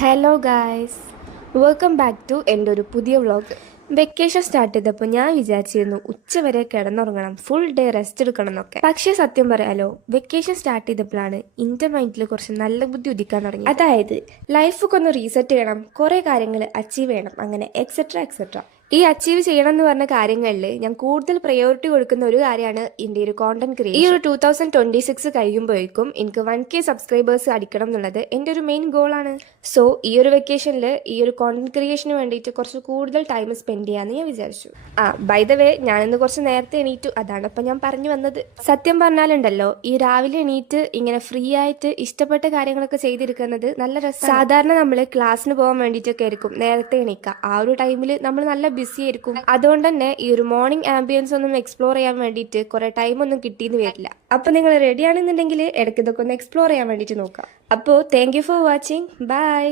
Hello guys, welcome back to എൻ്റെ ഒരു പുതിയ വ്ളോഗ്. വെക്കേഷൻ സ്റ്റാർട്ട് ചെയ്തപ്പോൾ ഞാൻ വിചാരിച്ചിരുന്നു ഉച്ചവരെ കിടന്നുറങ്ങണം, ഫുൾ ഡേ റെസ്റ്റ് എടുക്കണം എന്നൊക്കെ. പക്ഷേ സത്യം പറയാലോ, വെക്കേഷൻ സ്റ്റാർട്ട് ചെയ്തപ്പോഴാണ് എൻ്റെ മൈൻഡിൽ കുറച്ച് നല്ല ബുദ്ധി ഉദിക്കാൻ തുടങ്ങി. അതായത് ലൈഫൊക്കെ ഒന്ന് റീസെറ്റ് ചെയ്യണം, കുറേ കാര്യങ്ങൾ അച്ചീവ് ചെയ്യണം, അങ്ങനെ എക്സെട്ര എക്സെട്ര. ഈ അച്ചീവ് ചെയ്യണം എന്ന് പറഞ്ഞ കാര്യങ്ങളിൽ ഞാൻ കൂടുതൽ പ്രയോറിറ്റി കൊടുക്കുന്ന ഒരു കാര്യമാണ് എൻ്റെ ഒരു കോണ്ടന്റ് ക്രിയേഷൻ. ഈ ഒരു 2026 കഴിയുമ്പോഴേക്കും എനിക്ക് 1K സബ്സ്ക്രൈബേഴ്സ് അടിക്കണം എന്നുള്ളത് എൻ്റെ ഒരു മെയിൻ ഗോളാണ്. സോ ഈ ഒരു വെക്കേഷനിൽ ഈ ഒരു കോണ്ടന്റ് ക്രിയേഷന് വേണ്ടിയിട്ട് കുറച്ച് കൂടുതൽ ടൈം സ്പെൻഡ് ചെയ്യാമെന്ന് ഞാൻ വിചാരിച്ചു. ബൈ ദ വേ, ഞാനിന്ന് കുറച്ച് നേരത്തെ എണീറ്റു, അതാണ് ഇപ്പം ഞാൻ പറഞ്ഞു വന്നത്. സത്യം പറഞ്ഞാലുണ്ടല്ലോ, ഈ രാവിലെ എണീറ്റ് ഇങ്ങനെ ഫ്രീ ആയിട്ട് ഇഷ്ടപ്പെട്ട കാര്യങ്ങളൊക്കെ ചെയ്തിരിക്കുന്നത് നല്ല രസം. സാധാരണ നമ്മൾ ക്ലാസ്സിന് പോകാൻ വേണ്ടിയിട്ടൊക്കെ ആയിരിക്കും നേരത്തെ എണീക്കുക. ആ ഒരു ടൈമിൽ നമ്മൾ നല്ല ബിസി ആയിരിക്കും. അതുകൊണ്ട് തന്നെ ഈ ഒരു മോർണിംഗ് ആംബിയൻസ് ഒന്നും എക്സ്പ്ലോർ ചെയ്യാൻ വേണ്ടിയിട്ട് കുറെ ടൈം ഒന്നും കിട്ടിയെന്ന് വരില്ല. അപ്പൊ നിങ്ങൾ റെഡി ആണെന്നുണ്ടെങ്കിൽ ഇടയ്ക്ക് ഇതൊക്കെ ഒന്ന് എക്സ്പ്ലോർ ചെയ്യാൻ വേണ്ടിയിട്ട് നോക്കാം. അപ്പോൾ thank you for watching. By.